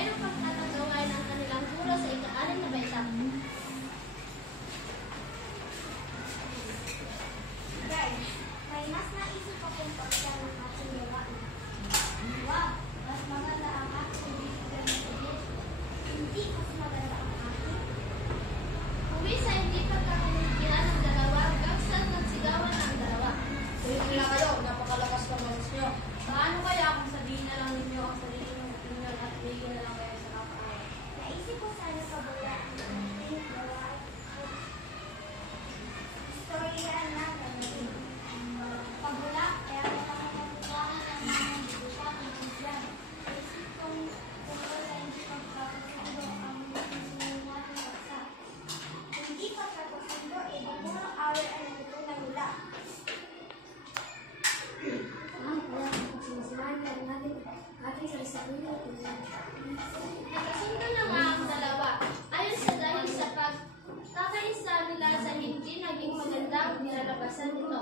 mayroong pagtatagawain ang kanilang guro sa ika-6 na baita. Guys, may mas naisip akong pagka ng ating gawain. Wow! Mas maganda ang aking bibigyan ng ulit. Hindi mas maganda ang aking. Uwi sa hindi pagkakaligyan ng dalawa, gagsan nagsigawan ng dalawa. Tuwing nila kayo, napakalakas ng manos nyo. Paano kaya kung sabihin na lang ninyo ang sarili ng opinion at bigyan na lang kayo sa kapatid? Naisip ko sana pabulaan ang ating gawain. Istorya na gano'n. Pabula, kaya makakapagpulaan ang mga bibigyan ng bibigyan. Naisip kong tungkol sa hindi pagkakasundo ang sinuwa ng baksa. Hindi pagkakasundo, buong araw ay natutunan nila. Nagkasundo na nga ang dalawa. Ayon sa dahil sa pagkakaisa nila sa hindi naging magandang nilalabasan nito.